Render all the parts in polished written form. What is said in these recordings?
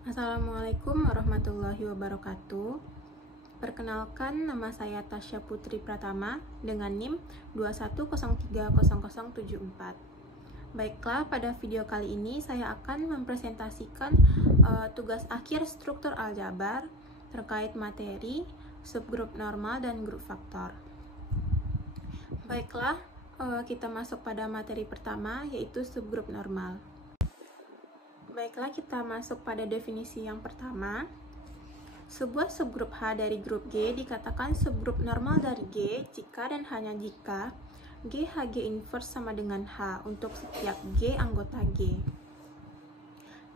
Assalamualaikum warahmatullahi wabarakatuh. Perkenalkan, nama saya Tasya Putri Pratama dengan NIM 21030074. Baiklah, pada video kali ini saya akan mempresentasikan tugas akhir struktur aljabar terkait materi subgrup normal dan grup faktor. Baiklah, kita masuk pada materi pertama, yaitu subgrup normal. Baiklah, kita masuk pada definisi yang pertama. Sebuah subgrup H dari grup G dikatakan subgrup normal dari G jika dan hanya jika G Hg inverse sama dengan H untuk setiap G anggota G.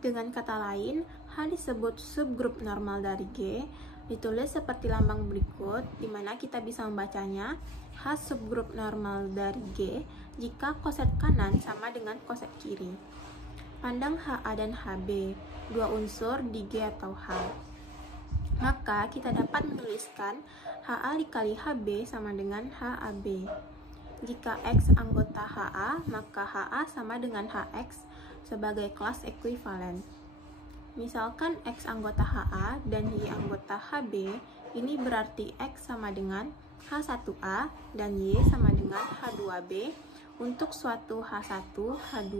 Dengan kata lain, H disebut subgrup normal dari G, ditulis seperti lambang berikut, di mana kita bisa membacanya H subgrup normal dari G jika koset kanan sama dengan koset kiri. Pandang HA dan HB, dua unsur di G atau H. Maka kita dapat menuliskan HA dikali HB sama dengan HAB. Jika X anggota HA, maka HA sama dengan HX sebagai kelas ekuivalen. Misalkan X anggota HA dan Y anggota HB, ini berarti X sama dengan H1A dan Y sama dengan H2B untuk suatu H1, H2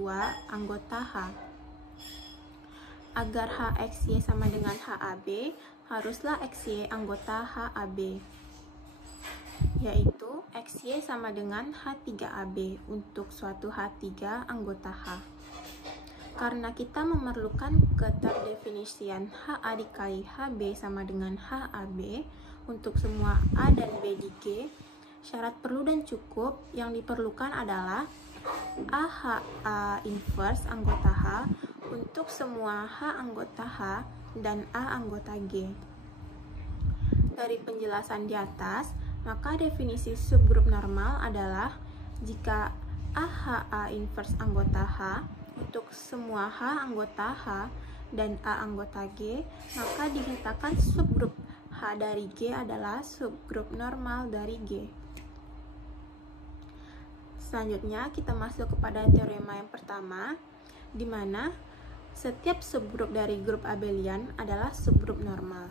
anggota H. Agar HXY sama dengan HAB, haruslah XY anggota HAB, yaitu XY sama dengan H3AB untuk suatu H3 anggota H. Karena kita memerlukan keterdefinisian HA dikali HB sama dengan HAB untuk semua A dan B di G, syarat perlu dan cukup yang diperlukan adalah AHA inverse anggota H untuk semua H anggota H dan A anggota G. Dari penjelasan di atas, maka definisi subgrup normal adalah jika AHA inverse anggota H untuk semua H anggota H dan A anggota G, maka dikatakan subgrup H dari G adalah subgrup normal dari G. Selanjutnya kita masuk kepada teorema yang pertama, di mana setiap subgrup dari grup abelian adalah subgrup normal.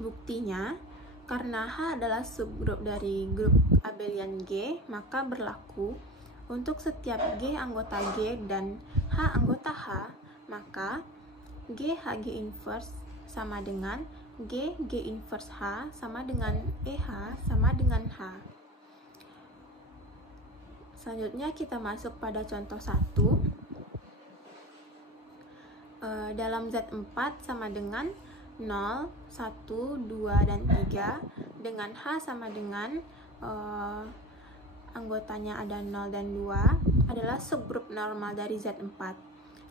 Buktinya, karena H adalah subgrup dari grup abelian G, maka berlaku untuk setiap G anggota G dan H anggota H, maka G Hg inverse sama dengan G inverse H sama dengan EH sama dengan H. Selanjutnya kita masuk pada contoh 1. Dalam Z4 sama dengan 0, 1, 2, dan 3 dengan H sama dengan anggotanya ada 0 dan 2 adalah subgrup normal dari Z4.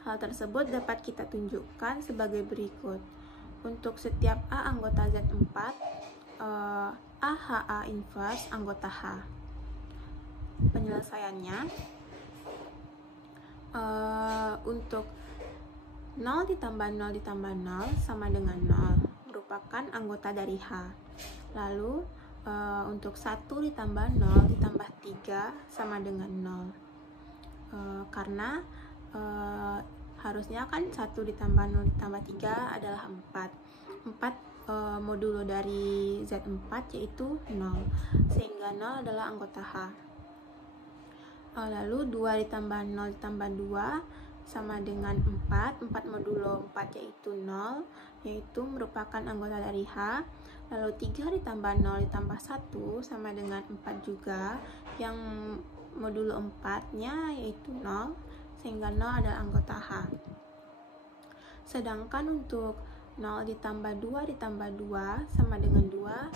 Hal tersebut dapat kita tunjukkan sebagai berikut. Untuk setiap A anggota Z4, AHA inverse anggota H. Penyelesaiannya, untuk 0 ditambah 0 ditambah 0 sama dengan 0, merupakan anggota dari H. Lalu, untuk 1 ditambah 0 ditambah 3 sama dengan 0. Karena harusnya kan 1 ditambah 0 ditambah 3 adalah 4. 4 modulo dari Z4 yaitu 0, sehingga 0 adalah anggota H. Lalu 2 ditambah 0 ditambah 2 sama dengan 4. 4 modulo 4 yaitu 0, yaitu merupakan anggota dari H. Lalu 3 ditambah 0 ditambah 1 sama dengan 4 juga, yang modulo 4-nya yaitu 0, sehingga 0 adalah anggota H. Sedangkan untuk 0 ditambah 2 ditambah 2 sama dengan 2,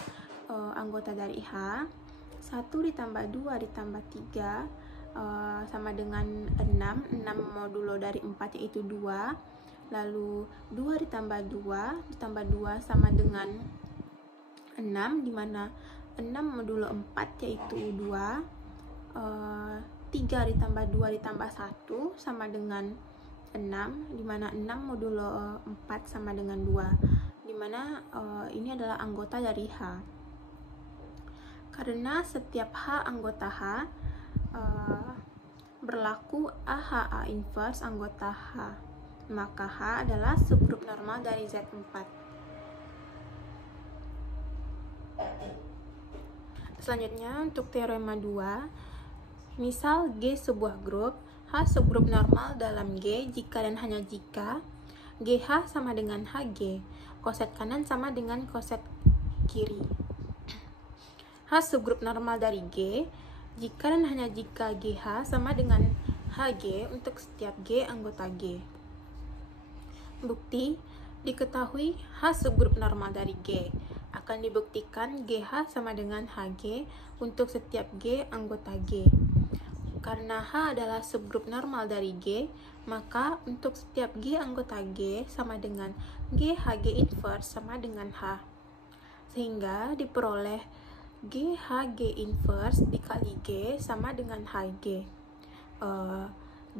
anggota dari H. 1 ditambah 2 ditambah 3 sama dengan 6. 6 modulo dari 4 yaitu 2. Lalu 2 ditambah 2 ditambah 2 sama dengan 6, dimana 6 modulo 4 yaitu 2. 3 ditambah 2 ditambah 1 sama dengan 6, dimana 6 modulo 4 sama dengan 2, dimana ini adalah anggota dari H. Karena setiap H anggota H, berlaku AHA inverse anggota H. Maka H adalah subgrup normal dari Z4. Selanjutnya untuk teorema 2, misal G sebuah grup, H subgrup normal dalam G jika dan hanya jika GH sama dengan HG, koset kanan sama dengan koset kiri. H subgrup normal dari G jika dan hanya jika GH sama dengan HG untuk setiap G anggota G. Bukti, diketahui H subgrup normal dari G akan dibuktikan GH sama dengan HG untuk setiap G anggota G. Karena H adalah subgrup normal dari G, maka untuk setiap G anggota G sama dengan GHG inverse sama dengan H. Sehingga diperoleh GHG inverse dikali G sama dengan HG.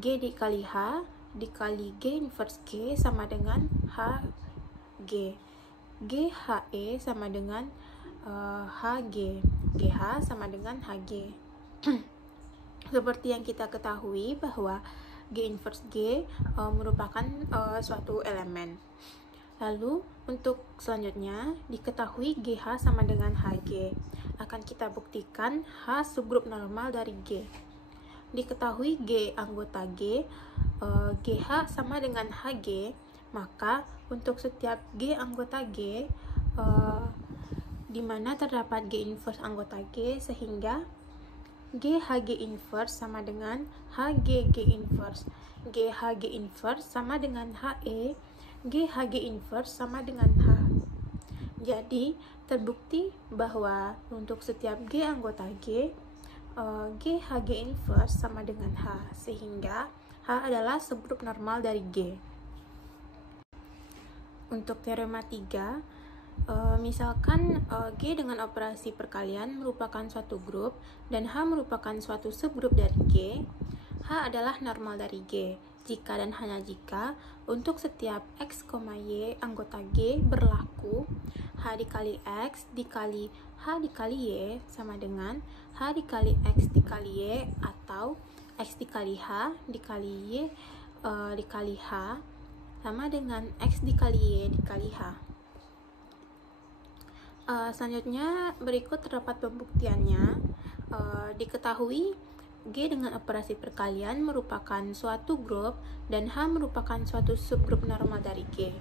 G dikali H dikali G inverse G sama dengan HG. GHE sama dengan HG. GH sama dengan HG. Seperti yang kita ketahui bahwa G inverse G merupakan suatu elemen. Lalu untuk selanjutnya diketahui GH sama dengan HG. Akan kita buktikan H subgrup normal dari G. Diketahui G anggota G, GH sama dengan HG, maka untuk setiap G anggota G di mana terdapat G inverse anggota G, sehingga GHG inverse sama dengan HGG inverse. GHG inverse sama dengan HE, GHG inverse sama dengan H. Jadi terbukti bahwa untuk setiap G anggota G, GHG inverse sama dengan H, sehingga H adalah subgrup normal dari G. Untuk teorema 3, misalkan G dengan operasi perkalian merupakan suatu grup dan H merupakan suatu subgrup dari G, H adalah normal dari G jika dan hanya jika untuk setiap X, Y anggota G berlaku H dikali X dikali H dikali Y sama dengan H dikali X dikali Y atau X dikali H dikali Y dikali H sama dengan X dikali Y dikali H. Selanjutnya berikut terdapat pembuktiannya. Diketahui G dengan operasi perkalian merupakan suatu grup dan H merupakan suatu subgrup normal dari G.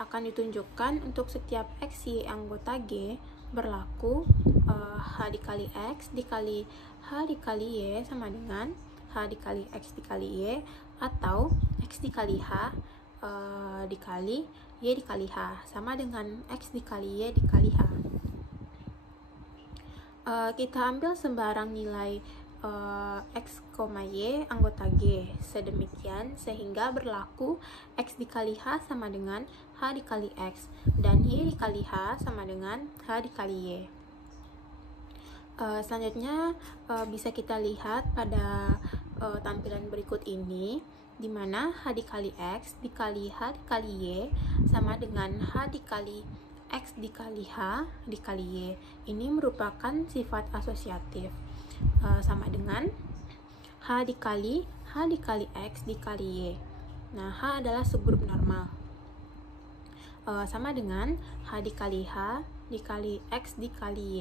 Akan ditunjukkan untuk setiap X, Y anggota G berlaku H dikali X dikali H dikali Y sama dengan H dikali X dikali Y atau X dikali H dikali Y dikali H sama dengan X dikali Y dikali H. Kita ambil sembarang nilai X, Y anggota G sedemikian sehingga berlaku X dikali H sama dengan H dikali X dan Y dikali H sama dengan H dikali Y. Selanjutnya bisa kita lihat pada tampilan berikut ini, di mana H dikali X dikali H dikali Y sama dengan H dikali X dikali H dikali Y. Ini merupakan sifat asosiatif, sama dengan H dikali X dikali Y. Nah, H adalah subgrup normal, sama dengan H dikali H dikali X dikali Y.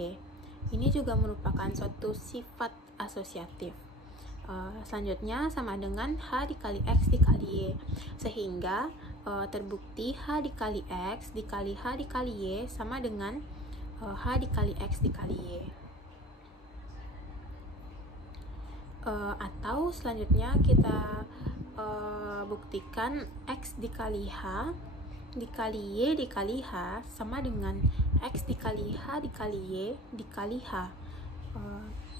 Ini juga merupakan suatu sifat asosiatif. Selanjutnya sama dengan H dikali X dikali Y, sehingga terbukti H dikali X dikali H dikali Y sama dengan H dikali X dikali Y. Atau selanjutnya kita buktikan X dikali H dikali Y dikali H sama dengan X dikali H dikali Y dikali H.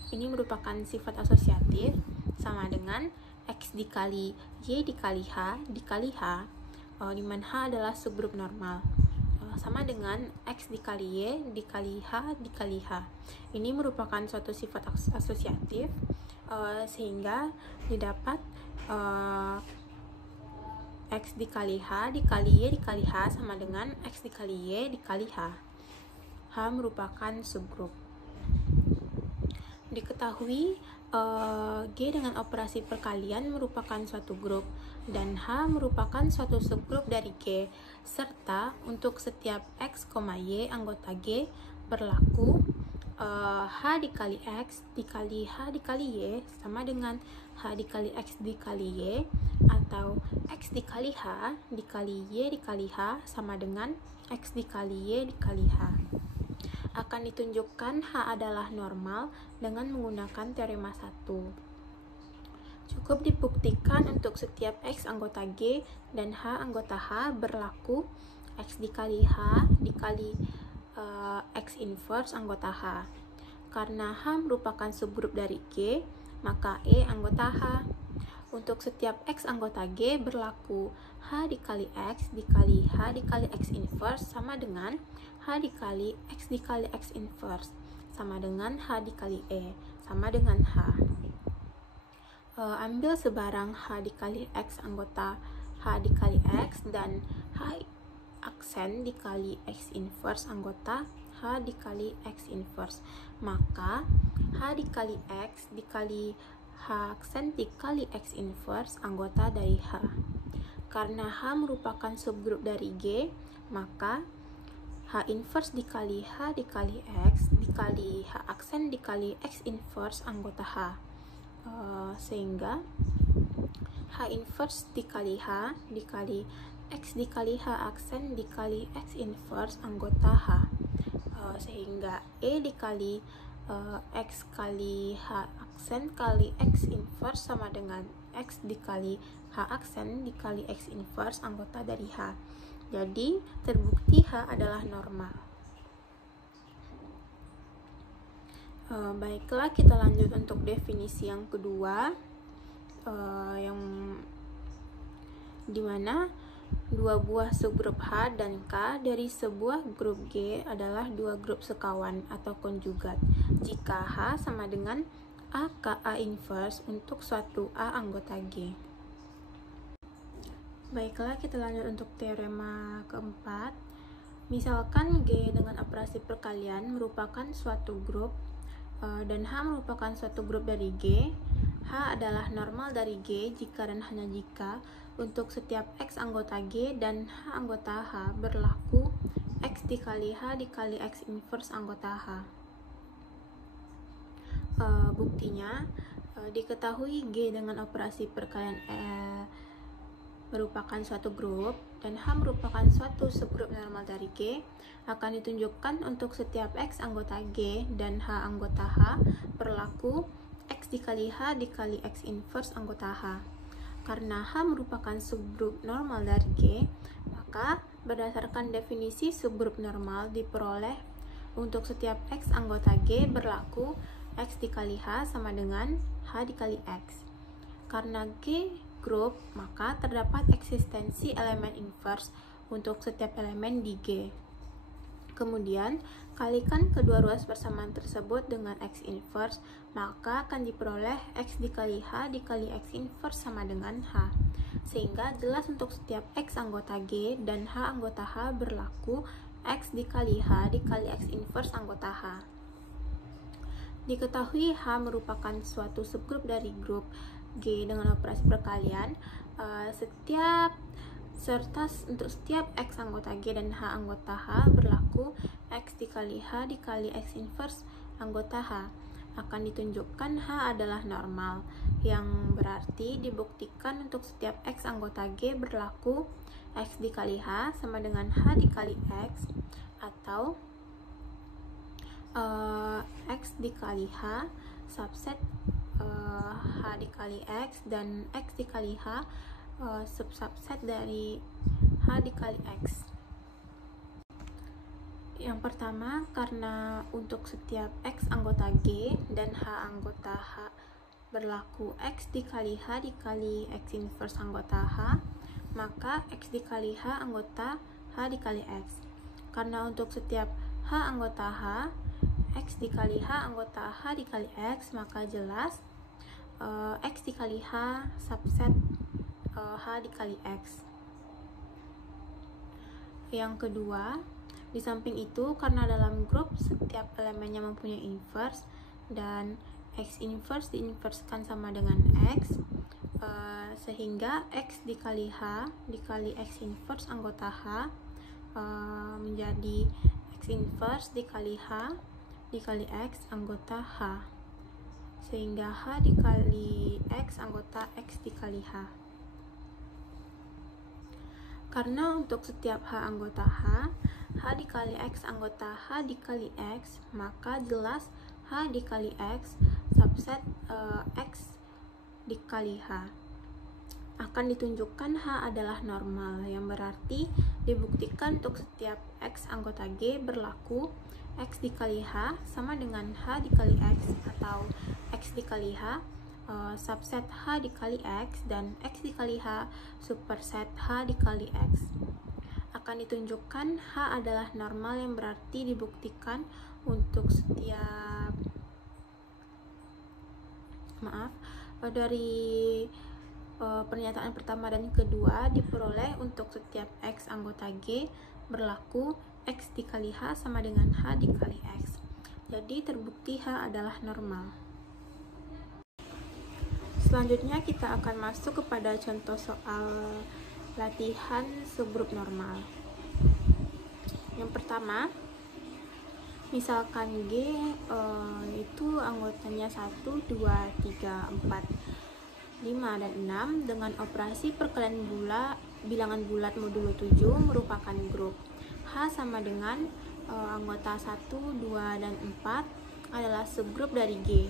Ini merupakan sifat asosiatif, sama dengan X dikali Y dikali H dikali H, di mana H adalah subgrup normal, sama dengan X dikali Y dikali H dikali H. Ini merupakan suatu sifat asosiatif, sehingga didapat X dikali H dikali Y dikali H sama dengan X dikali Y dikali H. H merupakan subgrup. Diketahui G dengan operasi perkalian merupakan suatu grup dan H merupakan suatu subgrup dari G, serta untuk setiap X, Y anggota G berlaku H dikali X dikali H dikali Y sama dengan H dikali X dikali Y, atau X dikali H dikali Y dikali H sama dengan X dikali Y dikali H. Akan ditunjukkan H adalah normal dengan menggunakan teorema 1. Cukup dibuktikan untuk setiap X anggota G dan H anggota H berlaku X dikali H dikali X inverse anggota H. Karena H merupakan subgrup dari G, maka E anggota H. Untuk setiap X anggota G berlaku H dikali X dikali H dikali X inverse sama dengan H dikali X inverse sama dengan H dikali E sama dengan H. Ambil sebarang H dikali X anggota H dikali X dan H aksen dikali X inverse anggota H dikali X inverse, maka H dikali X dikali H aksen dikali X inverse anggota dari H. Karena H merupakan subgrup dari G, maka H inverse dikali H dikali X dikali H aksen dikali X inverse anggota H. Sehingga H inverse dikali H dikali X dikali H aksen dikali X inverse anggota H. Sehingga E dikali X kali H aksen kali X inverse sama dengan X dikali H aksen dikali X inverse anggota dari H. Jadi terbukti H adalah normal. Baiklah, kita lanjut untuk definisi yang kedua, yang dimana dua buah subgrup H dan K dari sebuah grup G adalah dua grup sekawan atau konjugat jika H sama dengan A K A inverse untuk suatu A anggota G. Baiklah, kita lanjut untuk teorema keempat. Misalkan G dengan operasi perkalian merupakan suatu grup dan H merupakan suatu grup dari G. H adalah normal dari G jika dan hanya jika untuk setiap X anggota G dan H anggota H berlaku X dikali H dikali X inverse anggota H. Buktinya, diketahui G dengan operasi perkalian merupakan suatu grup dan H merupakan suatu subgrup normal dari G, akan ditunjukkan untuk setiap X anggota G dan H anggota H berlaku X dikali H dikali X inverse anggota H. Karena H merupakan subgrup normal dari G, maka berdasarkan definisi subgrup normal diperoleh untuk setiap X anggota G berlaku X dikali H sama dengan H dikali X. Karena G grup, maka terdapat eksistensi elemen inverse untuk setiap elemen di G. Kemudian, kalikan kedua ruas persamaan tersebut dengan X inverse, maka akan diperoleh X dikali H dikali X inverse sama dengan H. Sehingga jelas untuk setiap X anggota G dan H anggota H berlaku X dikali H dikali X inverse anggota H. Diketahui H merupakan suatu subgrup dari grup G dengan operasi perkalian, untuk setiap X anggota G dan H anggota H berlaku X dikali H dikali X inverse anggota H. Akan ditunjukkan H adalah normal, yang berarti dibuktikan untuk setiap X anggota G berlaku X dikali H sama dengan H dikali X, atau X dikali H subset H dikali X dan X dikali H subset dari H dikali X. Yang pertama, karena untuk setiap X anggota G dan H anggota H berlaku X dikali H dikali X inverse anggota H, maka X dikali H anggota H dikali X. Karena untuk setiap H anggota H, X dikali H anggota H dikali X, maka jelas X dikali H subset H dikali X. Yang kedua, di samping itu karena dalam grup setiap elemennya mempunyai inverse dan X inverse diinverskan sama dengan X, sehingga X dikali H dikali X inverse anggota H menjadi X inverse dikali H dikali X anggota H, sehingga H dikali X anggota X dikali H. Karena untuk setiap H anggota H dikali X anggota H dikali X, maka jelas H dikali X subset X dikali H akan ditunjukkan H adalah normal, yang berarti dibuktikan untuk setiap X anggota G berlaku X dikali H sama dengan H dikali X, atau X dikali H subset H dikali X, dan X dikali H superset H dikali X. Akan ditunjukkan H adalah normal, yang berarti dibuktikan untuk setiap dari pernyataan pertama dan kedua diperoleh untuk setiap X anggota G berlaku X dikali H sama dengan H dikali X. Jadi terbukti H adalah normal. Selanjutnya kita akan masuk kepada contoh soal latihan subgrup normal. Yang pertama, misalkan G itu anggotanya 1, 2, 3, 4, 5, dan 6 dengan operasi perkalian bilangan bulat modulo 7 merupakan grup. H sama dengan anggota 1, 2, dan 4 adalah subgrup dari G.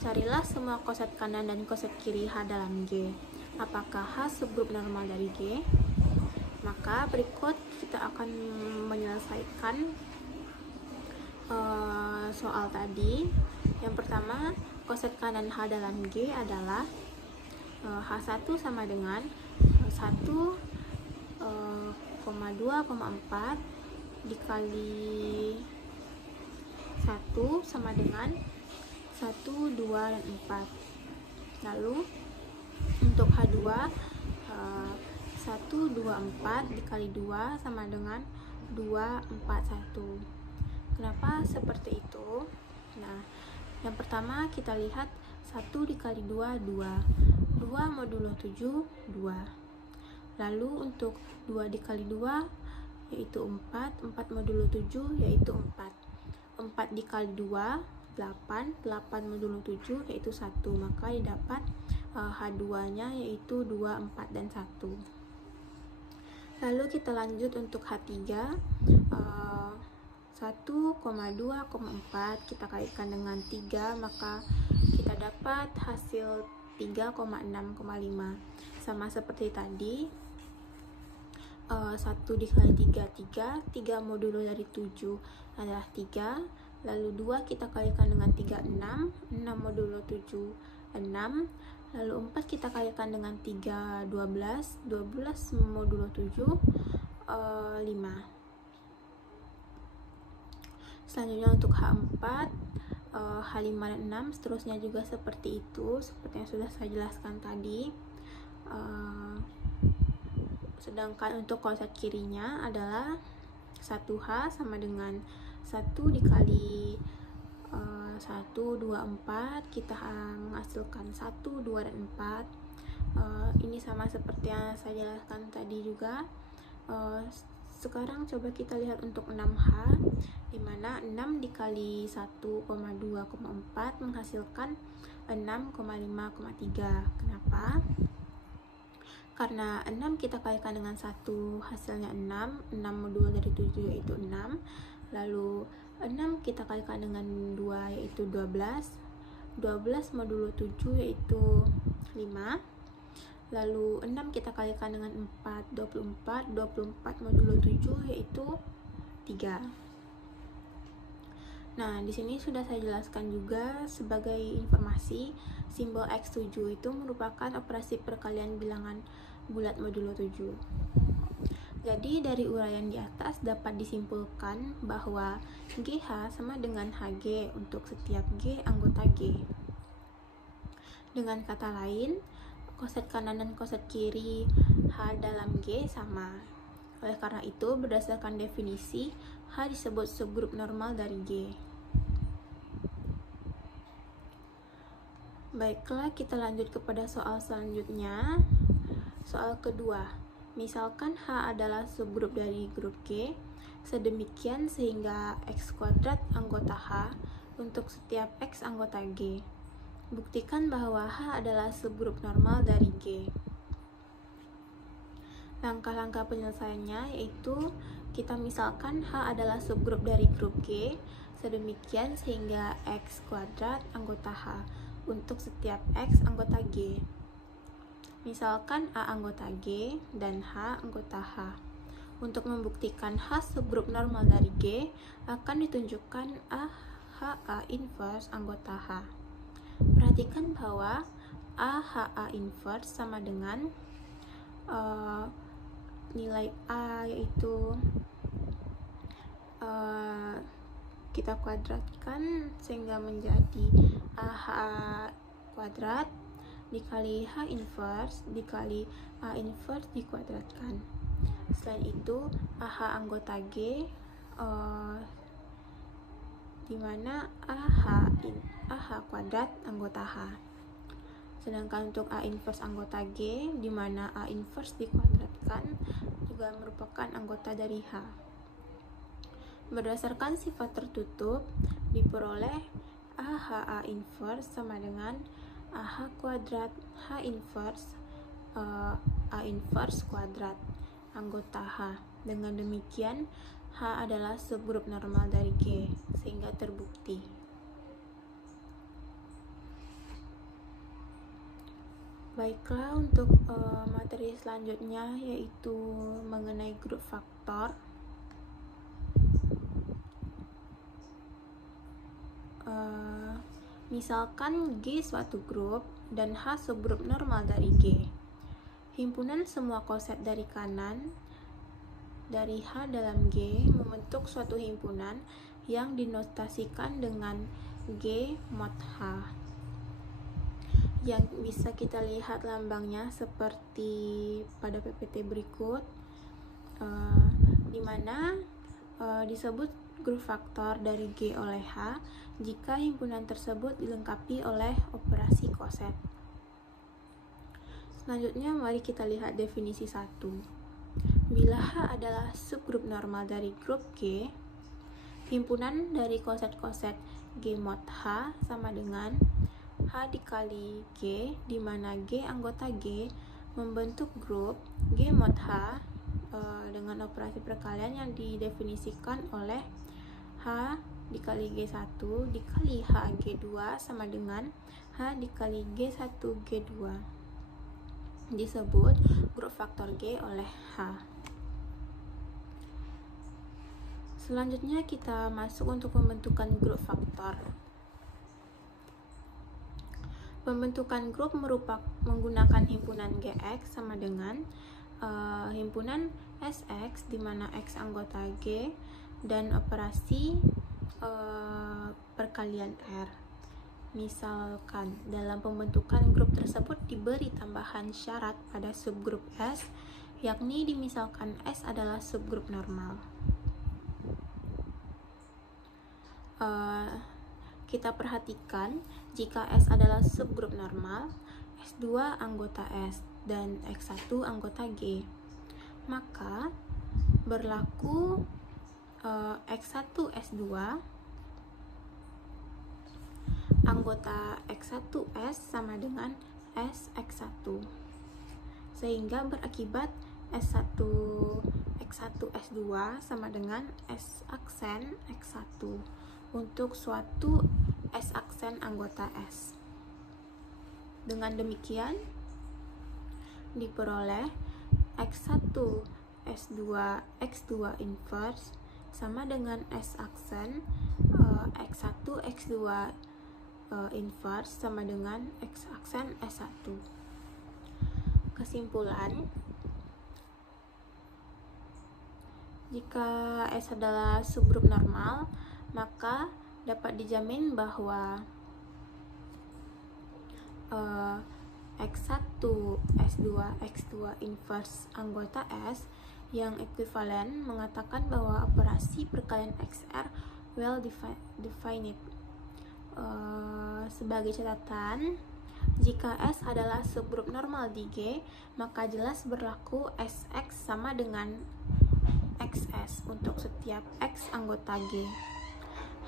Carilah semua koset kanan dan koset kiri H dalam G. Apakah H subgrup normal dari G? Maka berikut kita akan menyelesaikan soal tadi. Yang pertama, koset kanan H dalam G adalah H1 sama dengan 1,2,4 dikali 1 sama dengan 1, 2, dan 4. Lalu untuk H2 1, 2, 4 dikali 2 sama dengan 2, 4, 1. Kenapa seperti itu? Nah, yang pertama kita lihat 1 dikali 2, 2 modulo 7, 2. Lalu untuk 2 dikali 2 yaitu 4 modulo 7 yaitu 4. 4 dikali 2, 8 modulo 7 yaitu 1. Maka didapat H2 nya yaitu 2, 4, dan 1. Lalu kita lanjut untuk H3, 1,2,4 kita kaitkan dengan 3, maka kita dapat hasil 3,6,5. Sama seperti tadi, 1 dikali 3 modulo dari 7 adalah 3. Lalu 2 kita kalikan dengan 3, 6 modulo 7, 6. Lalu 4 kita kalikan dengan 3, 12 modulo 7, 5. Selanjutnya untuk H4, H5, dan 6 seterusnya juga seperti itu, seperti yang sudah saya jelaskan tadi. Sedangkan untuk koset kirinya adalah 1H sama dengan 1 dikali 1, 2, 4. Kita menghasilkan 1, 2, dan 4. Ini sama seperti yang saya jelaskan tadi juga. Sekarang coba kita lihat untuk 6H, dimana 6 dikali 1,2,4 menghasilkan 6,5,3. Kenapa? Karena 6 kita kalikan dengan 1 hasilnya 6 modulo dari 7 yaitu 6. Lalu 6 kita kalikan dengan 2 yaitu 12 modulo 7 yaitu 5. Lalu 6 kita kalikan dengan 4, 24 modulo 7 yaitu 3. Nah, di sini sudah saya jelaskan juga sebagai informasi, simbol X7 itu merupakan operasi perkalian bilangan bulat modulo 7. Jadi dari uraian di atas dapat disimpulkan bahwa GH sama dengan HG untuk setiap G anggota G. Dengan kata lain, koset kanan dan koset kiri H dalam G sama. Oleh karena itu, berdasarkan definisi, H disebut subgrup normal dari G. Baiklah, kita lanjut kepada soal selanjutnya. Soal kedua, misalkan H adalah subgrup dari grup G, sedemikian sehingga X kuadrat anggota H untuk setiap X anggota G. Buktikan bahwa H adalah subgrup normal dari G. Langkah-langkah penyelesaiannya yaitu kita misalkan H adalah subgrup dari grup G, sedemikian sehingga X kuadrat anggota H untuk setiap X anggota G. Misalkan A anggota G dan H anggota H. Untuk membuktikan H subgrup normal dari G, akan ditunjukkan AHA inverse anggota H. Perhatikan bahwa AHA inverse sama dengan nilai A yaitu kita kuadratkan sehingga menjadi AH kuadrat dikali H inverse dikali A inverse dikuadratkan. Selain itu AH anggota G dimana AH kuadrat anggota H. Sedangkan untuk A inverse anggota G dimana A inverse dikuadratkan juga merupakan anggota dari H. Berdasarkan sifat tertutup, diperoleh AHA inverse sama dengan AH kuadrat H inverse A inverse kuadrat anggota H. Dengan demikian, H adalah subgrup normal dari G, sehingga terbukti. Baiklah, untuk materi selanjutnya yaitu mengenai grup faktor. Misalkan G suatu grup dan H subgrup normal dari G. Himpunan semua koset dari kanan dari H dalam G membentuk suatu himpunan yang dinotasikan dengan G mod H, yang bisa kita lihat lambangnya seperti pada PPT berikut, di mana disebut grup faktor dari G oleh H jika himpunan tersebut dilengkapi oleh operasi koset. Selanjutnya mari kita lihat definisi 1. Bila H adalah subgrup normal dari grup G, himpunan dari koset-koset G mod H sama dengan H dikali G, di mana G anggota G membentuk grup G mod H dengan operasi perkalian yang didefinisikan oleh H dikali G1 dikali H G2 sama dengan H dikali G1 G2. Disebut grup faktor G oleh H. Selanjutnya kita masuk untuk pembentukan grup faktor. Pembentukan grup menggunakan himpunan GX sama dengan himpunan SX di mana X anggota G dan operasi perkalian R. Misalkan dalam pembentukan grup tersebut diberi tambahan syarat pada subgrup S, yakni dimisalkan S adalah subgrup normal. Kita perhatikan jika S adalah subgrup normal, S2 anggota S dan X1 anggota G, maka berlaku X1 S2 anggota X1S sama dengan S X1, sehingga berakibat S1 X1 S2 sama dengan S aksen X1 untuk suatu S aksen anggota S. Dengan demikian diperoleh X1 S2 X2 inverse sama dengan S aksen X1 X2 inverse sama dengan X aksen S1. Kesimpulan, jika S adalah subgrup normal, maka dapat dijamin bahwa X1 S2 X2 inverse anggota S yang ekuivalen mengatakan bahwa operasi perkalian XR well defined. Sebagai catatan, Jika S adalah subgrup normal di G, maka jelas berlaku SX sama dengan XS untuk setiap X anggota G.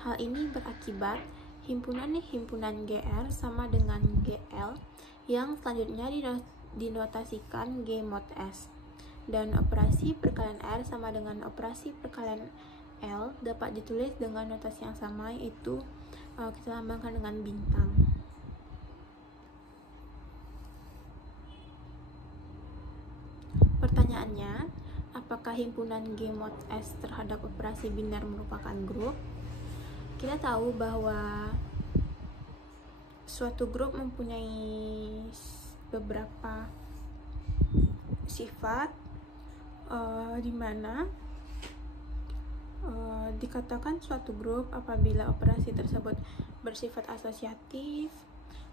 Hal ini berakibat himpunan GR sama dengan GL yang selanjutnya dinotasikan G mod S. Dan operasi perkalian R sama dengan operasi perkalian L dapat ditulis dengan notasi yang sama, yaitu kita lambangkan dengan bintang. Pertanyaannya, apakah himpunan G mod S terhadap operasi biner merupakan grup? Kita tahu bahwa suatu grup mempunyai beberapa sifat di mana dikatakan suatu grup apabila operasi tersebut bersifat asosiatif,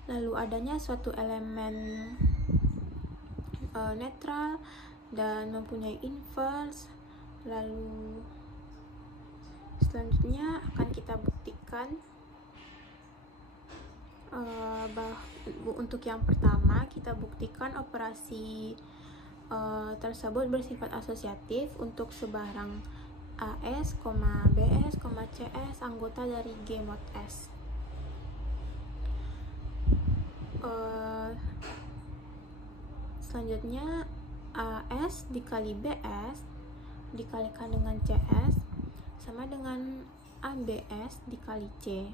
lalu adanya suatu elemen netral dan mempunyai inverse. Lalu selanjutnya akan kita buktikan untuk yang pertama kita buktikan operasi tersebut bersifat asosiatif untuk sebarang AS, BS, CS anggota dari G mod S. Selanjutnya AS dikali BS dikalikan dengan CS sama dengan ABS dikali C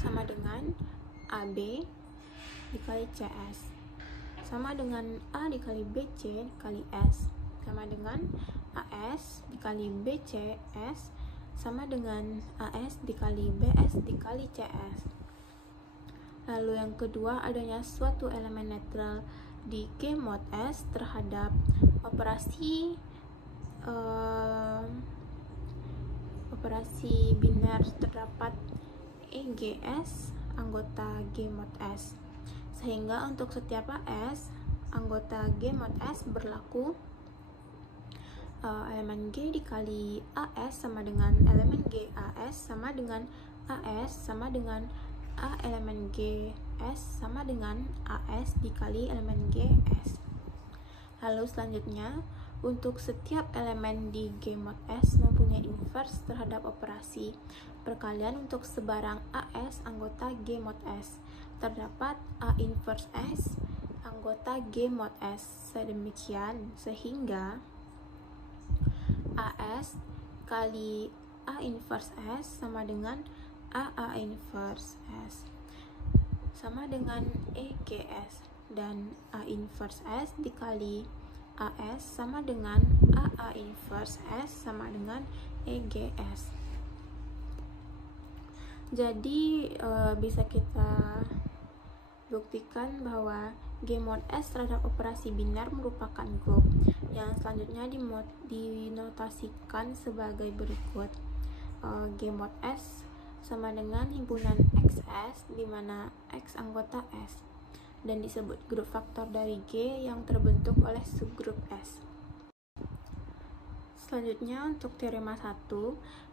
sama dengan AB dikali CS sama dengan A dikali BC dikali S sama dengan AS dikali BCS sama dengan AS dikali BS dikali CS. Lalu yang kedua, adanya suatu elemen netral di G mod S terhadap operasi biner terdapat EGS anggota G mod S, sehingga untuk setiap AS anggota G mod S berlaku elemen G dikali AS sama dengan elemen G AS sama dengan AS sama dengan A elemen GS sama dengan AS dikali elemen GS. Lalu selanjutnya, untuk setiap elemen di G mod S mempunyai inverse terhadap operasi perkalian untuk sebarang AS anggota G mod S. Terdapat A inverse S anggota G mod S. Sedemikian sehingga AS kali A inverse S sama dengan AA inverse S sama dengan EGS, dan A inverse S dikali AS sama dengan AA inverse S sama dengan EGS. Jadi bisa kita buktikan bahwa G mod S terhadap operasi biner merupakan grup yang selanjutnya dinotasikan sebagai berikut. G mod S sama dengan himpunan XS di mana X anggota S dan disebut grup faktor dari G yang terbentuk oleh subgrup S. Selanjutnya untuk teorema 1,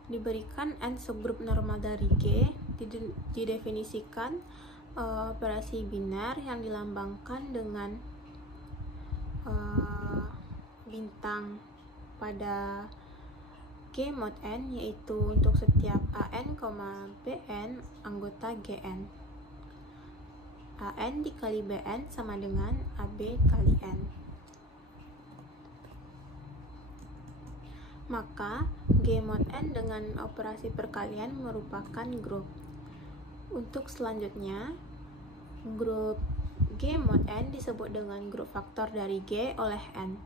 diberikan N subgrup normal dari G, didefinisikan operasi biner yang dilambangkan dengan bintang pada G mod N, yaitu untuk setiap AN, BN anggota GN. AN dikali BN sama dengan AB kali N. Maka G mod N dengan operasi perkalian merupakan grup. Untuk selanjutnya, grup G mod N disebut dengan grup faktor dari G oleh N.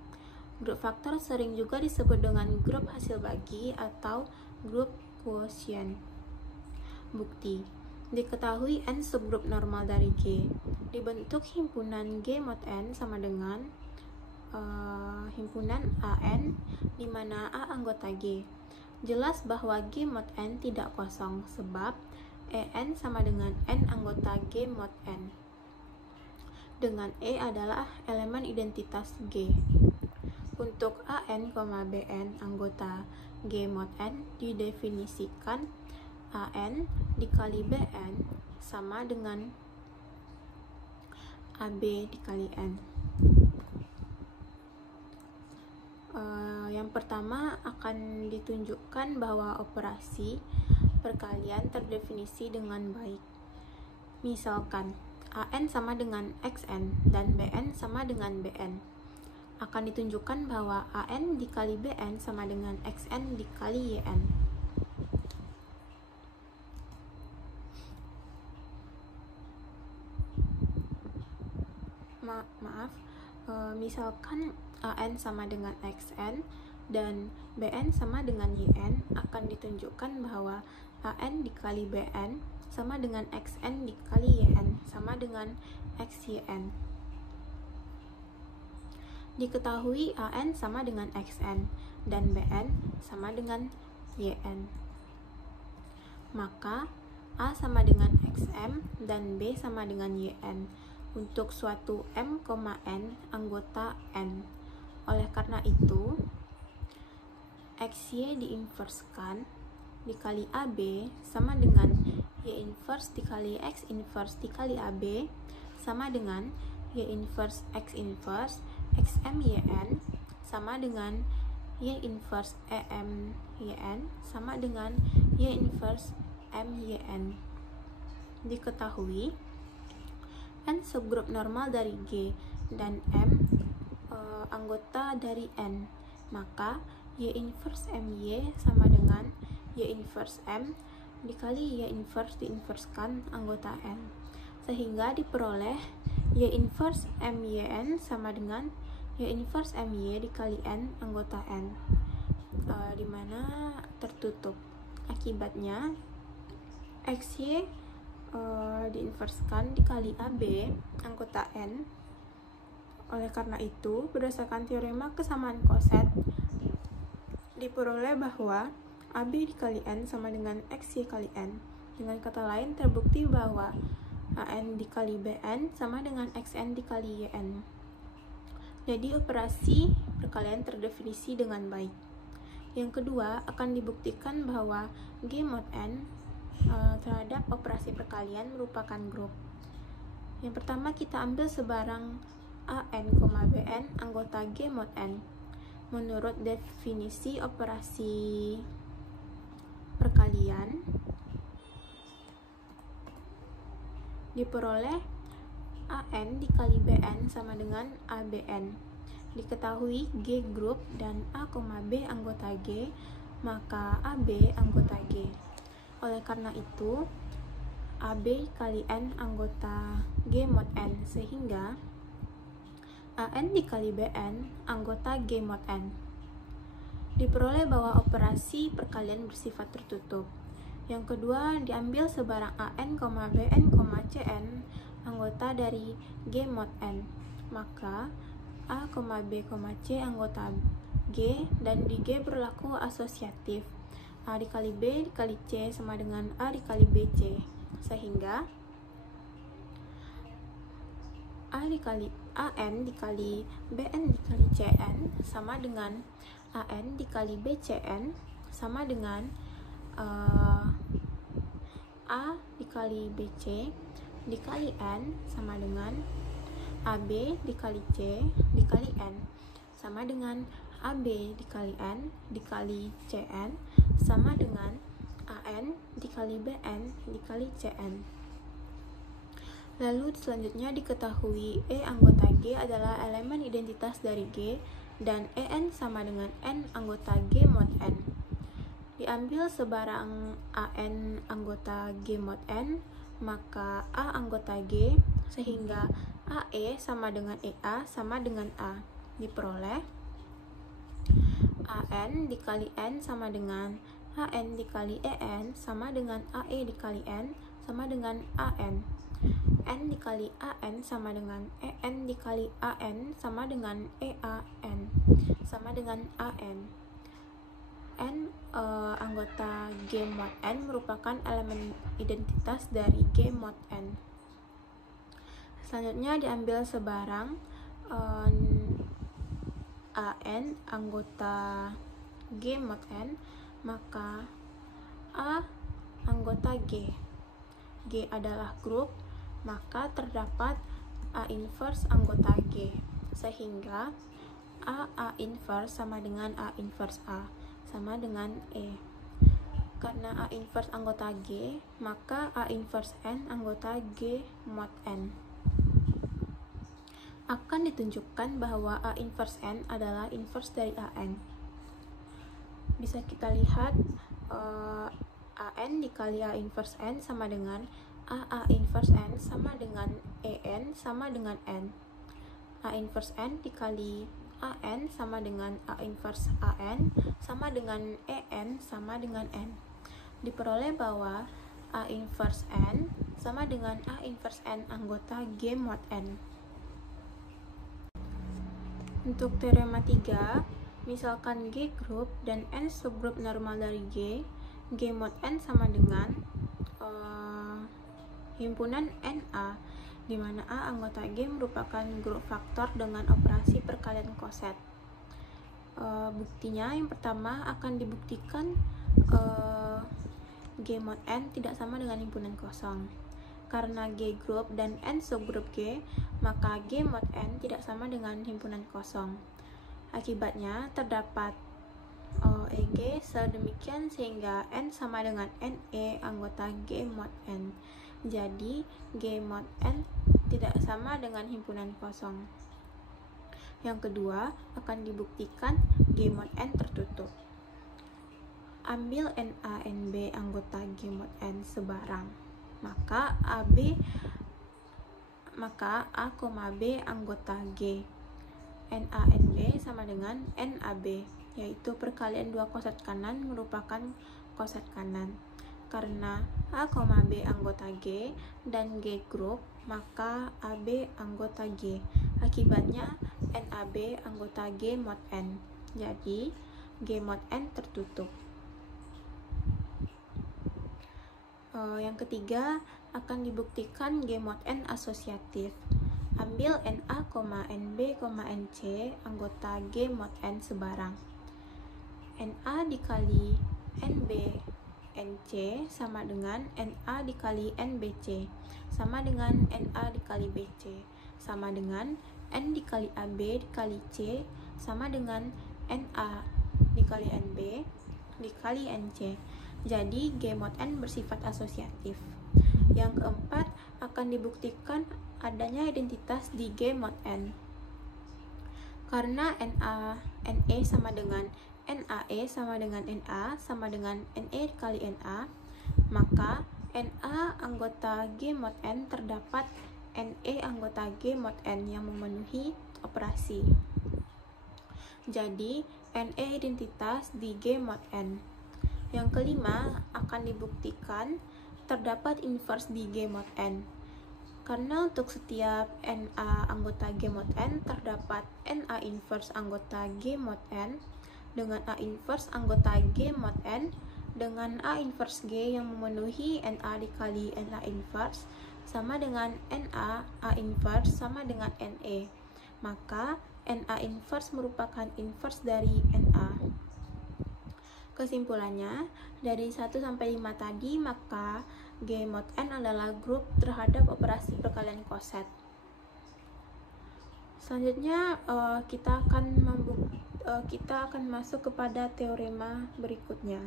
Grup faktor sering juga disebut dengan grup hasil bagi atau grup quotient. Bukti, diketahui N subgrup normal dari G. Dibentuk himpunan G mod N sama dengan himpunan AN di mana A anggota G. Jelas bahwa G mod N tidak kosong sebab EN sama dengan N anggota G mod N. Dengan E adalah elemen identitas G. Untuk AN, BN anggota G mod N didefinisikan AN dikali BN sama dengan AB dikali N. Yang pertama akan ditunjukkan bahwa operasi perkalian terdefinisi dengan baik. Misalkan AN sama dengan XN dan BN sama dengan BN. Akan ditunjukkan bahwa AN dikali BN sama dengan XN dikali YN. Misalkan AN sama dengan XN dan BN sama dengan YN, akan ditunjukkan bahwa AN dikali BN sama dengan XN dikali YN sama dengan XYN. Diketahui AN sama dengan XN dan BN sama dengan YN. Maka A sama dengan XM dan B sama dengan YN untuk suatu M, N anggota N. Oleh karena itu, XY diinverskan dikali AB sama dengan Y inverse dikali X inverse dikali AB sama dengan Y inverse X inverse XM YN sama dengan Y inverse EM YN sama dengan Y inverse M YN. Diketahui N subgrup normal dari G dan M anggota dari N, maka Y inverse MY sama dengan Y inverse M dikali Y inverse diinverskan anggota N, sehingga diperoleh Y inverse MYN sama dengan Y inverse MY dikali N anggota N, dimana tertutup. Akibatnya XY diinverskan dikali AB anggota N. Oleh karena itu, berdasarkan teorema kesamaan koset, diperoleh bahwa AB dikali N sama dengan XY kali N. Dengan kata lain, terbukti bahwa AN dikali BN sama dengan XN dikali YN. Jadi, operasi perkalian terdefinisi dengan baik. Yang kedua, akan dibuktikan bahwa G mod N terhadap operasi perkalian merupakan grup. Yang pertama, kita ambil sebarang AN, BN anggota G mod N. Menurut definisi operasi perkalian, diperoleh AN dikali BN sama dengan ABN. Diketahui G grup dan A, B anggota G, maka AB anggota G. Oleh karena itu, AB kali N anggota G mod N, sehingga AN dikali BN anggota G mod N. Diperoleh bahwa operasi perkalian bersifat tertutup. Yang kedua, diambil sebarang AN, BN, CN anggota dari G mod N. Maka A, B, C anggota G, dan di G berlaku asosiatif. A dikali B dikali C sama dengan A dikali BC, sehingga A dikali AN dikali BN dikali CN sama dengan AN dikali BCN sama dengan A dikali BC dikali N sama dengan AB dikali C dikali N sama dengan AB dikali N dikali CN sama dengan AN dikali BN dikali CN. Lalu selanjutnya diketahui E anggota G adalah elemen identitas dari G dan EN sama dengan N anggota G mod N. Diambil sebarang AN anggota G mod N, maka A anggota G, sehingga AE sama dengan EA sama dengan A. Diperoleh AN dikali N sama dengan AN dikali EN sama dengan AE dikali N sama dengan AN. N dikali AN sama dengan EN dikali AN sama dengan EAN sama dengan AN. N anggota G mod N merupakan elemen identitas dari G mod N. Selanjutnya diambil sebarang AN anggota G mod N, maka A anggota G. G adalah grup, maka terdapat A inverse anggota G, sehingga A inverse sama dengan A inverse A sama dengan E. Karena A inverse anggota G, maka A inverse N anggota G mod N. Akan ditunjukkan bahwa A inverse N adalah inverse dari AN. Bisa kita lihat AN dikali A inverse N sama dengan A inverse N sama dengan EN sama dengan N. A inverse N dikali AN sama dengan A inverse AN sama dengan EN sama dengan N. Diperoleh bahwa A inverse N sama dengan A inverse N anggota G mod N. Untuk teorema 3, misalkan G grup dan N subgrup normal dari G mod N sama dengan himpunan NA, di mana A anggota G merupakan grup faktor dengan operasi perkalian koset. Buktinya yang pertama akan dibuktikan G mod N tidak sama dengan himpunan kosong. Karena G grup dan N subgrup G, maka G mod N tidak sama dengan himpunan kosong. Akibatnya terdapat EG sedemikian sehingga N sama dengan NE anggota G mod N. Jadi G mod N tidak sama dengan himpunan kosong. Yang kedua, akan dibuktikan G mod N tertutup. Ambil NA NB anggota G mod N sebarang, maka A, B anggota G. NA NB sama dengan NAB, yaitu perkalian dua koset kanan merupakan koset kanan. Karena A, B anggota G dan G grup, maka AB anggota G. Akibatnya NAB anggota G mod N. Jadi G mod N tertutup. Yang ketiga, akan dibuktikan G mod N asosiatif. Ambil NA, NB, NC anggota G mod N sebarang. NA dikali NB NC sama dengan NA dikali NBC sama dengan NA dikali BC sama dengan N dikali AB dikali C sama dengan NA dikali NB dikali NC. Jadi G mod N bersifat asosiatif. Yang keempat, akan dibuktikan adanya identitas di G mod N. Karena NE sama dengan NAE sama dengan NA sama dengan NE dikali NA, maka NA anggota G mod N terdapat NE anggota G mod N yang memenuhi operasi. Jadi NE identitas di G mod N. Yang kelima, akan dibuktikan terdapat inverse di G mod N. Karena untuk setiap NA anggota G mod N terdapat NA inverse anggota G mod N dengan A inverse anggota G mod N dengan A inverse G yang memenuhi NA dikali NA inverse sama dengan NA A inverse sama dengan NE. Maka NA inverse merupakan inverse dari NA. Kesimpulannya, dari 1 sampai 5 tadi, maka G mod N adalah grup terhadap operasi perkalian koset. Selanjutnya kita akan masuk kepada teorema berikutnya.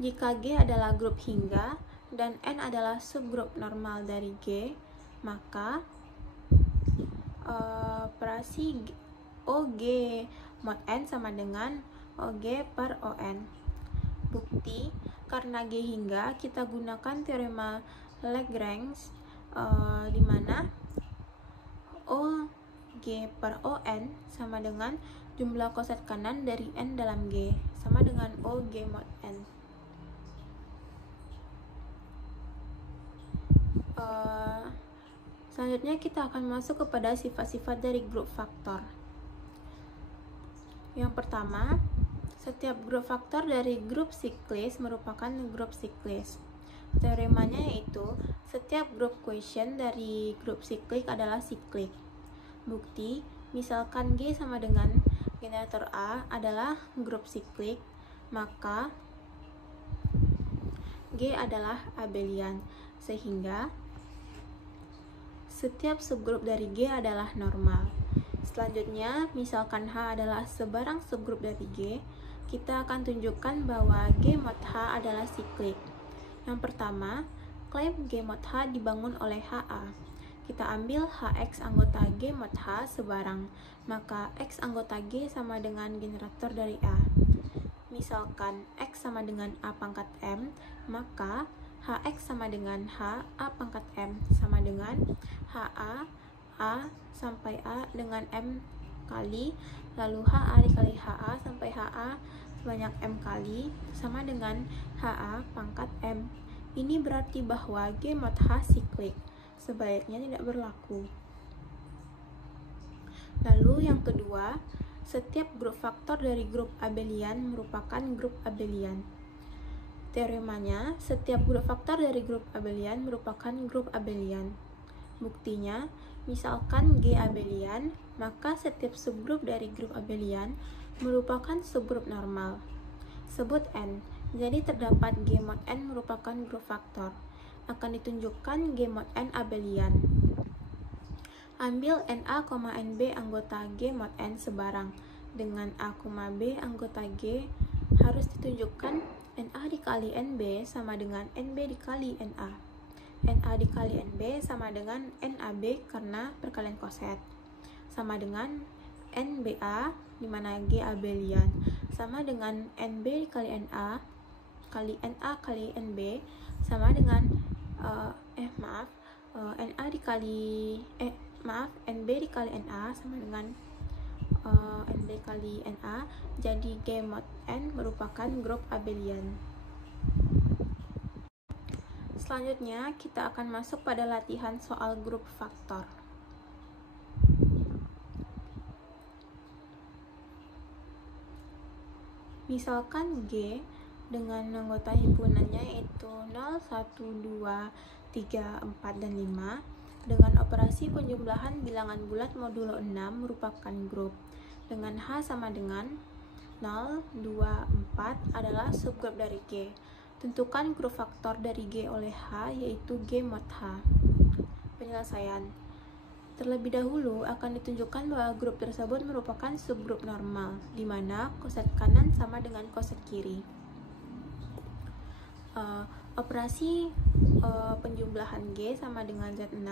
Jika G adalah grup hingga dan N adalah subgrup normal dari G, maka operasi OG mod N sama dengan OG per ON. Bukti, karena G hingga, kita gunakan teorema Lagrange, di mana OG per ON sama dengan jumlah koset kanan dari N dalam G, sama dengan OG mod N. Selanjutnya kita akan masuk kepada sifat-sifat dari grup faktor. Yang pertama, setiap grup faktor dari grup siklis merupakan grup siklis. Teoremanya yaitu setiap grup quotient dari grup siklik adalah siklik. Bukti, misalkan G sama dengan generator A adalah grup siklik, maka G adalah abelian, sehingga setiap subgrup dari G adalah normal. Selanjutnya, misalkan H adalah sebarang subgrup dari G, kita akan tunjukkan bahwa G mod H adalah siklik. Yang pertama, klaim G mod H dibangun oleh HA. Kita ambil HX anggota G mod H sebarang, maka X anggota G sama dengan generator dari A. Misalkan X sama dengan A pangkat M, maka HX sama dengan H A pangkat M sama dengan HA A sampai A dengan M kali, lalu HA dikali HA sampai HA sebanyak M kali sama dengan HA pangkat M. Ini berarti bahwa G mod H siklik, sebaliknya tidak berlaku. Lalu yang kedua, setiap grup faktor dari grup abelian merupakan grup abelian. Teoremanya, setiap grup faktor dari grup abelian merupakan grup abelian. Buktinya, misalkan G abelian, maka setiap subgrup dari grup abelian merupakan subgrup normal. Sebut N, jadi terdapat G mod N merupakan grup faktor. Akan ditunjukkan G mod N abelian. Ambil NA, NB anggota G mod N sebarang. Dengan A, B anggota G harus ditunjukkan NA dikali NB sama dengan NB dikali NA. NA dikali NB sama dengan NAB karena perkalian koset. Sama dengan NBA, di mana G abelian, sama dengan NB dikali NA kali NA kali NB sama dengan NB dikali NA sama dengan NB kali NA. Jadi G mod N merupakan grup abelian. Selanjutnya kita akan masuk pada latihan soal grup faktor. Misalkan G dengan anggota himpunannya yaitu 0, 1, 2, 3, 4, dan 5 dengan operasi penjumlahan bilangan bulat modulo 6 merupakan grup. Dengan H sama dengan 0, 2, 4 adalah subgrup dari G. Tentukan grup faktor dari G oleh H yaitu G mod H. Penyelesaian. Terlebih dahulu akan ditunjukkan bahwa grup tersebut merupakan subgrup normal, di mana koset kanan sama dengan koset kiri. Operasi penjumlahan G sama dengan Z6,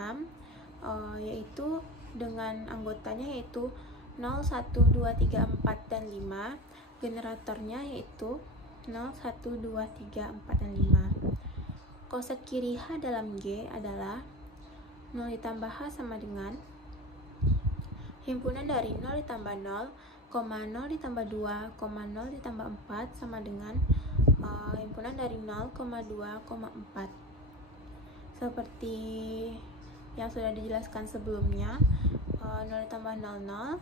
yaitu dengan anggotanya yaitu 0, 1, 2, 3, 4, dan 5. Generatornya yaitu 0, 1, 2, 3, 4, dan 5. Koset kiri H dalam G adalah 0 ditambah H sama dengan himpunan dari 0 ditambah 0, 0 ditambah 2, 0 ditambah 4 sama dengan himpunan dari 0, 2, 4. Seperti yang sudah dijelaskan sebelumnya, 0 ditambah 0, 0,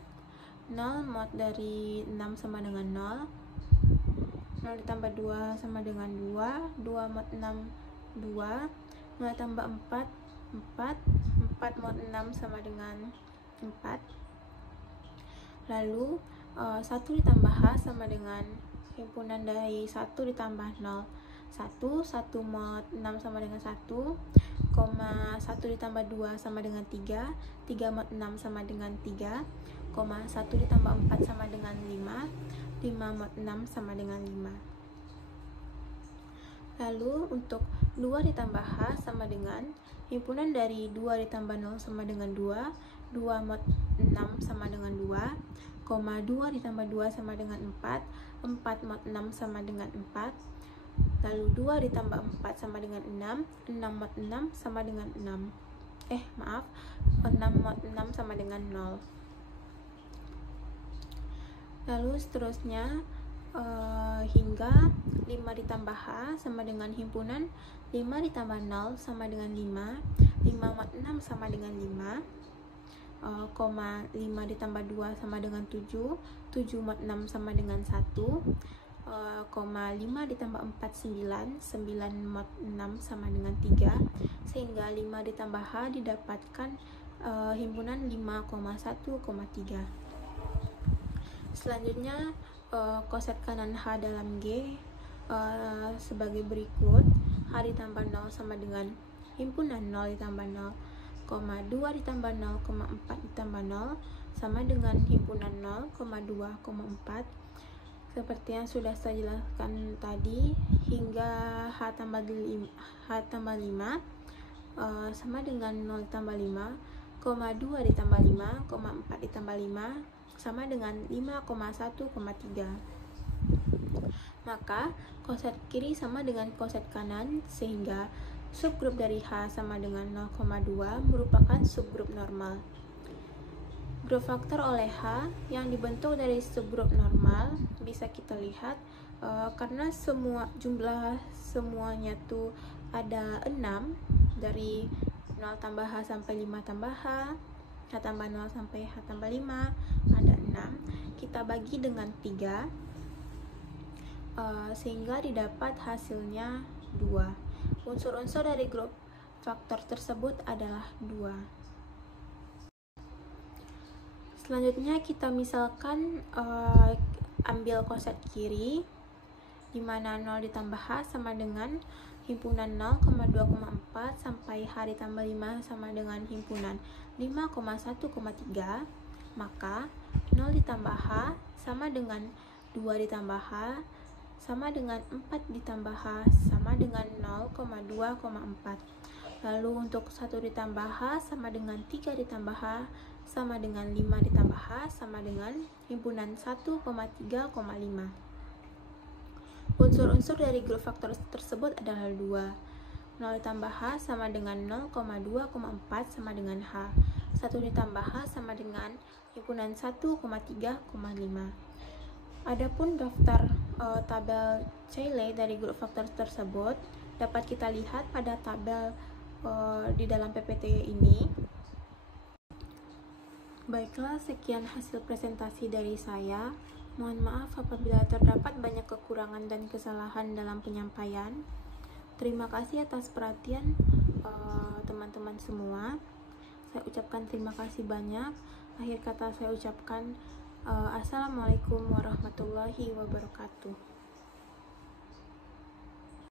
0 mod dari 6 sama dengan 0, 0 ditambah 2 sama dengan 2, 2 mod 6, 2, 0 ditambah 4, 4 mod 6 sama dengan 4. Lalu 1 ditambah H sama dengan himpunan dari 1 ditambah 0, 1 mod 6 sama dengan 1, 1 ditambah 2 sama dengan 3, 3 mod 6 sama dengan 3, 1 ditambah 4 sama dengan 5, 5 mod 6 sama dengan 5. Lalu untuk 2 ditambah H sama dengan himpunan dari 2 ditambah 0 sama dengan 2, 2 mod 6 sama dengan 2, 2 ditambah 2 sama dengan 4, 4 mod 6 sama dengan 4, lalu 2 ditambah 4 sama dengan 6, 6 mod 6 sama dengan 6, 6 mod 6 sama dengan 0. Lalu seterusnya hingga 5 ditambah H sama dengan himpunan 5 ditambah 0 sama dengan 5, 5 mod 6 sama dengan 5, 5 ditambah 2 sama dengan 7, 7 mod 6 sama dengan 1, 5 ditambah 4 9, 9 mod 6 sama dengan 3, sehingga 5 ditambah H didapatkan himpunan 5,1,3. Selanjutnya koset kanan H dalam G sebagai berikut. H ditambah 0 sama dengan himpunan 0 ditambah 0, 2 ditambah 0,4 ditambah 0 sama dengan himpunan 0,2,4. Seperti yang sudah saya jelaskan tadi, hingga H tambah 5 sama dengan 0 ditambah 5, 2 ditambah 5, 4 ditambah 5 sama dengan 5,1,3. Maka koset kiri sama dengan koset kanan, sehingga subgrup dari H sama dengan 0,2 merupakan subgrup normal. Grup faktor oleh H yang dibentuk dari subgrup normal bisa kita lihat karena jumlah semuanya tuh ada 6, dari 0 tambah H sampai 5 tambah H tambah 0 sampai H tambah 5 ada 6, kita bagi dengan 3 sehingga didapat hasilnya 2. Unsur-unsur dari grup faktor tersebut adalah 2. Selanjutnya kita misalkan ambil koset kiri, di mana 0 ditambah H sama dengan himpunan 0,2,4 sampai H ditambah 5 sama dengan himpunan 5,1,3, maka 0 ditambah H sama dengan 2 ditambah H sama dengan 4 ditambah H sama dengan 0,2,4. Lalu untuk 1 ditambah H sama dengan 3 ditambah H sama dengan 5 ditambah H sama dengan himpunan 1,3,5. Unsur-unsur dari grup faktor tersebut adalah 2. 0 ditambah H sama dengan 0,2,4 sama dengan H. 1 ditambah H sama dengan himpunan 1,3,5. Adapun daftar tabel Cayley dari grup faktor tersebut dapat kita lihat pada tabel di dalam PPT ini. Baiklah, sekian hasil presentasi dari saya. Mohon maaf apabila terdapat banyak kekurangan dan kesalahan dalam penyampaian. Terima kasih atas perhatian teman-teman semua. Saya ucapkan terima kasih banyak. Akhir kata saya ucapkan Assalamualaikum warahmatullahi wabarakatuh.